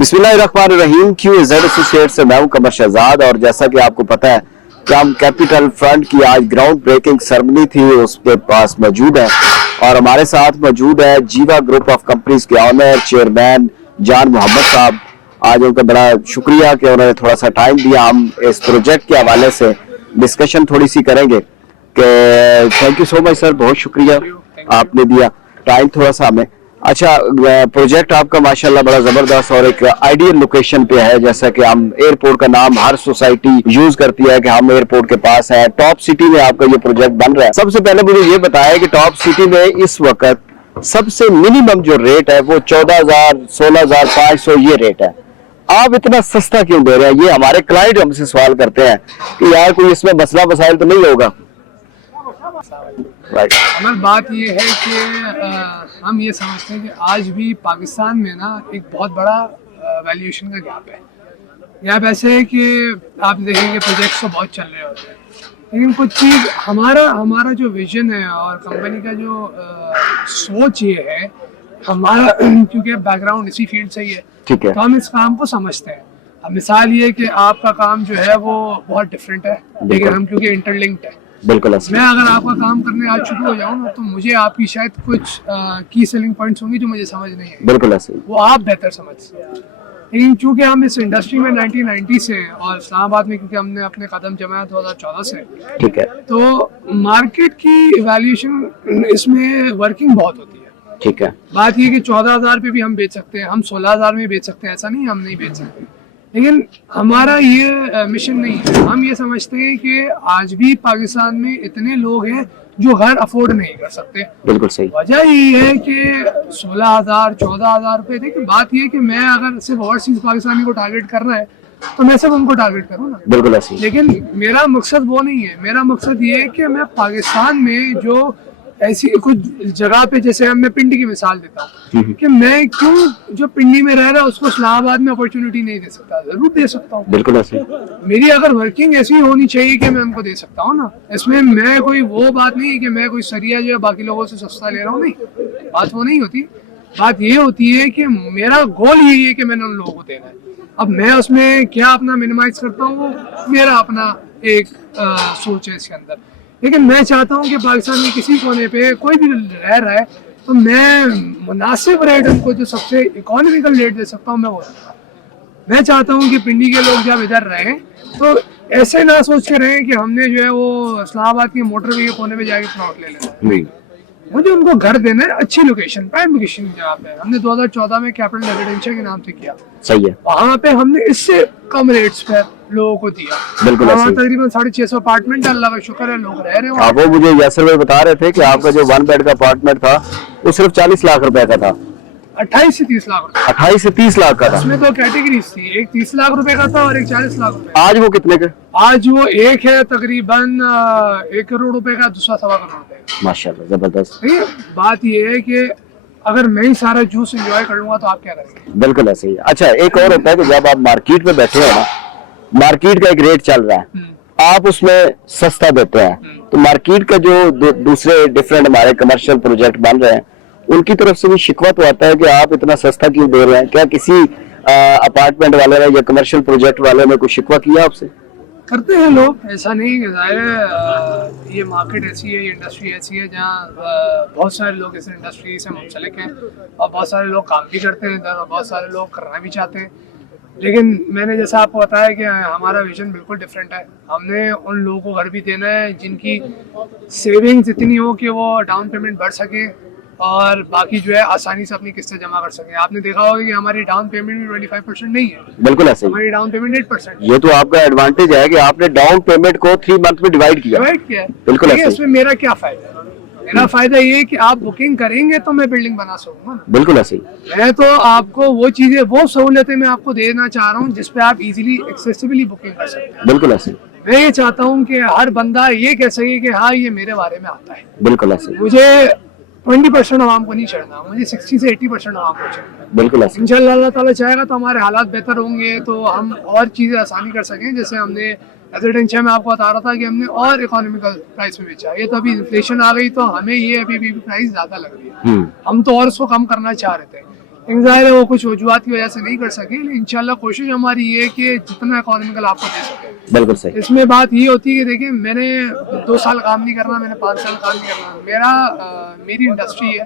बिस्मिल्लाहिर्रहमानिर्रहीम। QAZ associate से मैं हूं कमर शहजाद और जैसा कि आपको पता है कि हम कैपिटल फ्रंट की आज ग्राउंड ब्रेकिंग सेरेमनी थी उसके पास मौजूद है और हमारे साथ मौजूद है जीवा ग्रुप ऑफ कंपनीज के ऑनर चेयरमैन जान मोहम्मद साहब। आज उनका बड़ा शुक्रिया कि उन्होंने थोड़ा सा टाइम दिया। हम इस प्रोजेक्ट के हवाले से डिस्कशन थोड़ी सी करेंगे कि thank you so much sir, बहुत शुक्रिया आपने दिया टाइम थोड़ा सा हमें। अच्छा, प्रोजेक्ट आपका माशाल्लाह बड़ा जबरदस्त और एक आइडियल लोकेशन पे है। जैसा कि हम एयरपोर्ट का नाम हर सोसाइटी यूज करती है कि हम एयरपोर्ट के पास है। टॉप सिटी में आपका ये प्रोजेक्ट बन रहा है। सबसे पहले मुझे ये बताया कि टॉप सिटी में इस वक्त सबसे मिनिमम जो रेट है वो 14,000 16,500 ये रेट है। आप इतना सस्ता क्यों दे रहे हैं? ये हमारे क्लाइंट हमसे सवाल करते हैं कि यार कोई इसमें मसला मसाइल तो नहीं होगा? हमारी बात ये है कि हम ये समझते हैं कि आज भी पाकिस्तान में ना एक बहुत बड़ा वैल्यूएशन का गैप है। गैप ऐसे है कि आप देखेंगे प्रोजेक्ट्स तो बहुत चल रहे होते हैं, लेकिन कुछ चीज़ हमारा जो विजन है और कंपनी का जो सोच ये है, हमारा क्योंकि बैकग्राउंड इसी फील्ड से ही है, ठीक है, तो हम इस काम को समझते हैं। अब मिसाल ये कि आपका काम जो है वो बहुत डिफरेंट है, लेकिन हम क्योंकि इंटरलिंक्ड है, बिल्कुल। मैं अगर आपका काम करने आज शुरू हो जाऊँ ना तो मुझे आपकी शायद कुछ की सेलिंग पॉइंट्स होंगी जो मुझे समझ नहीं है, बिल्कुल ऐसे वो आप बेहतर समझ सकते हैं। लेकिन चूंकि हम इस इंडस्ट्री में 1990 से और इस्लामाबाद में क्योंकि हमने अपने कदम जमाया 2014 से, ठीक है, तो मार्केट की वैल्यूएशन इसमें वर्किंग बहुत होती है। ठीक है, बात ये कि 14,000 पे भी हम बेच सकते हैं, हम 16,000 में बेच सकते हैं, ऐसा नहीं हम नहीं बेच सकते, लेकिन हमारा ये मिशन नहीं है। हम ये समझते हैं कि आज भी पाकिस्तान में इतने लोग हैं जो घर अफोर्ड नहीं कर सकते। बिल्कुल सही। वजह ये है कि 16,000 14,000 रुपए। देखिए बात ये है कि मैं अगर सिर्फ ओवरसीज पाकिस्तानी को टारगेट करना है तो मैं सिर्फ उनको टारगेट करूँ ना, बिल्कुल ऐसे। लेकिन मेरा मकसद वो नहीं है। मेरा मकसद ये है कि मैं पाकिस्तान में जो ऐसी कुछ जगह पे, जैसे मैं पिंडी की मिसाल देता हूँ कि मैं क्यों जो पिंडी में रह रहा है उसको इस्लामाबाद में अपॉर्चुनिटी नहीं दे सकता? जरूर दे सकता हूँ, बिल्कुल ऐसे। मेरी अगर वर्किंग ऐसी होनी चाहिए कि मैं उनको दे सकता हूँ ना। इसमें मैं कोई वो बात नहीं है कि मैं कोई सरिया जो है बाकी लोगों से सस्ता ले रहा हूँ, नहीं, बात वो नहीं होती। बात ये होती है कि मेरा गोल यही है कि मैंने उन लोगों को देना है। अब मैं उसमें क्या अपना मिनिमाइज करता हूँ वो मेरा अपना एक सोच है इसके अंदर, लेकिन मैं चाहता हूँ कि पाकिस्तान में किसी कोने पे कोई भी रह रहा है तो मैं मुनासिब रेट उनको जो सबसे इकोनॉमिकल रेट दे सकता हूँ मैं वो दूंगा। मैं चाहता हूँ कि पिंडी के लोग जब इधर रहें तो ऐसे ना सोच के रहें कि हमने जो है वो इस्लामाबाद की मोटरवे के कोने पे जाके प्लॉट ले लेना है। मुझे उनको घर देना है अच्छी लोकेशन, प्राइम लोकेशन जहाँ पे हमने 2014 में कैपिटल रेजिडेंशियल के नाम से किया, सही है। वहाँ पे हमने इससे कम रेट्स पे लोगों को दिया। बिल्कुल वहाँ तकरीबन 650 अपार्टमेंट, अल्लाह का शुक्र है लोग रह रहे हैं। वो मुझे यासर भाई बता रहे थे कि आपका जो 1 बेड का अपार्टमेंट था वो सिर्फ 40 लाख रुपए का था। 28 से 30 लाख रुपए। 28 से 30 लाख का था। उसमें दो कैटेगरीज थी, एक 30 लाख रुपए का था और एक 40 लाख रुपए। आज वो कितने का? आज वो एक है तकरीबन 1 करोड़ रुपए का, दूसरा 1.25 करोड़ रुपए का। माशाल्लाह जबरदस्त। बात ये है कि अगर मैं ही सारा जूस एंजॉय कर लूंगा तो आप क्या करेंगे? बिल्कुल ऐसे ही। अच्छा, एक और होता है कि जब आप मार्केट में बैठे हो ना, मार्केट का एक रेट चल रहा है, आप उसमें सस्ता देते हैं, तो मार्केट का जो दूसरे डिफरेंट हमारे कमर्शियल प्रोजेक्ट बन रहे हैं उनकी तरफ से भी शिकवा तो आता है कि आप इतना सस्ता क्यों दे रहे हैं। क्या किसी अपार्टमेंट वाले ने या कमर्शियल प्रोजेक्ट वाले ने कोई शिकवा किया आपसे? करते हैं लोग, ऐसा नहीं है। ज़ाहिर है ये मार्केट ऐसी है, ये इंडस्ट्री ऐसी है जहाँ बहुत सारे लोग इस इंडस्ट्री से मुंसलिक हैं और बहुत सारे लोग काम भी करते हैं इधर और बहुत सारे लोग करना भी चाहते हैं। लेकिन मैंने जैसा आपको बताया कि हमारा विजन बिल्कुल डिफरेंट है। हमने उन लोगों को घर भी देना है जिनकी सेविंग्स इतनी हो कि वो डाउन पेमेंट भर सके और बाकी जो है आसानी से अपनी किस्तें जमा कर सकें। आपने देखा होगा कि हमारी डाउन पेमेंट भी 25% नहीं है। बिल्कुल ऐसे। हमारी डाउन पेमेंट 8%। ये तो आपका एडवांटेज है कि आपने डाउन पेमेंट को 3 मंथ में डिवाइड किया है। बिल्कुल ऐसे। इसमें मेरा क्या फायदा है? मेरा फायदा ये है कि आप बुकिंग करेंगे तो मैं बिल्डिंग बना सकूंगा। बिल्कुल ऐसे। मैं तो आपको वो चीजें, वो सहूलियतें मैं आपको देना चाह रहा हूँ जिसपे आप इजीली एक्सेसिबली बुकिंग कर सकते हैं। बिल्कुल ऐसे। मैं ये चाहता हूँ कि हर बंदा ये कह सके कि हाँ ये मेरे बारे में आता है। बिल्कुल ऐसे। मुझे 20% आवाम को नहीं चढ़ना, मुझे 60 से 80% आवाम को चढ़ना। बिल्कुल ऐसे। इंशाल्लाह अल्लाह ताला चाहेगा तो हमारे हालात बेहतर होंगे तो हम और चीज़ें आसानी कर सकें। जैसे हमने रेजिडेंशियल में आपको बता रहा था कि हमने और इकोनॉमिकल प्राइस में बेचा। ये तो अभी इन्फ्लेशन आ गई तो हमें ये अभी प्राइस ज़्यादा लग रही है, हम तो और उसको कम करना चाह रहे थे। لیکن ظاہر ہے وہ کچھ وجوہات کی وجہ سے نہیں کر سکے، لیکن انشاءاللہ کوشش ہماری یہ ہے کہ جتنا اکانومیکل آپ کو دے سکے۔ بالکل صحیح، اس میں بات یہ ہوتی ہے کہ دیکھیں میں نے 2 سال کام نہیں کرنا، میں نے 5 سال کام نہیں کرنا، میری انڈسٹری ہے،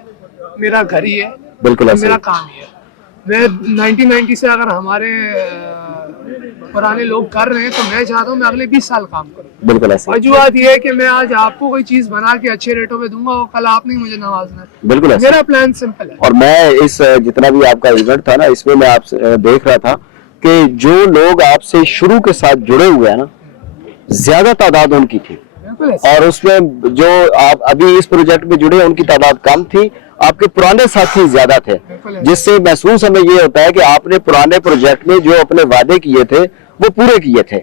میرا گھر ہی ہے، بالکل ایسے میرا کام ہی ہے۔ میں 1990 سے اگر ہمارے پرانے لوگ کر رہے ہیں تو میں چاہتا ہوں میں اگلے 20 سال کام کروں۔ بالکل ایسے وجوہات یہ ہے کہ میں آج آپ کو کوئی چیز بنا کے اچھے ریٹوں پہ دوں گا، وہ کل آپ نے مجھے نوازنا ہے۔ بالکل ایسے میرا پلان سمپل ہے۔ اور میں اس جتنا بھی آپ کا ایونٹ تھا نا، اس میں آپ سے دیکھ رہا تھا کہ جو لوگ آپ سے شروع کے ساتھ جڑے ہوئے ہیں نا، زیادہ تعداد ان کی تھی، بالکل ایسے۔ اور اس میں جو آپ ابھی اس پروجیکٹ میں جڑے ہیں ان کی تعداد کم تھی، آپ کے پرانے ساتھی زیادہ تھے، جس سے محسوس ہمیں یہ ہوتا ہے کہ آپ نے پرانے پروجیکٹ میں جو اپنے وعدے کیے تھے وہ پورے کیے تھے۔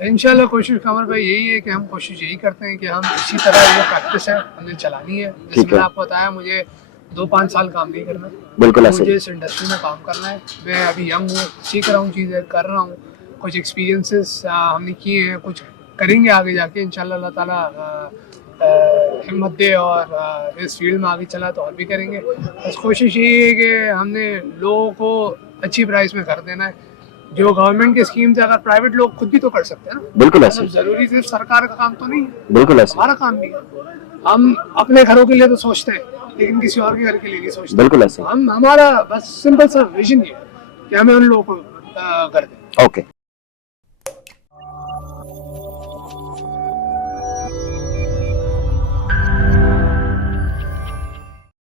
انشاءاللہ کوشش قمر بھائی یہی ہے کہ ہم کوشش یہی کرتے ہیں کہ ہم اسی طرح یہ پریکٹس ہے ہم نے چلانی ہے۔ جس ٹھیک میں ہے، آپ کو بتایا مجھے 2-5 سال کام نہیں کرنا، بالکل ایسے مجھے اس انڈسٹری میں کام کرنا ہے۔ میں ابھی ینگ ہوں، سیکھ رہا ہوں، چیزیں کر رہا ہوں، کچھ ایکسپیرینسز ہم نے کیے ہیں، کچھ کریں گے آگے جا کے انشاءاللہ اللہ تعالیٰ ہمت دے، اور اس فیلڈ میں آگے چلا تو اور بھی کریں گے۔ بس کوشش یہی ہے کہ ہم نے لوگوں کو اچھی پرائز میں کر دینا ہے۔ جو گورنمنٹ کے اسکیمز اگر پرائیویٹ لوگ خود بھی تو کر سکتے ہیں نا، بالکل ایسے، ضروری صرف سرکار کا کام تو نہیں ہے، بالکل ایسے، ہمارا کام بھی ہے۔ ہم اپنے گھروں کے لیے تو سوچتے ہیں لیکن کسی اور کے گھر کے لیے نہیں سوچتے۔ بالکل ایسے، ہمارا بس سمپل سا ویژن یہ ہے کہ ہمیں ان لوگوں کو کر دیں۔ اوکے۔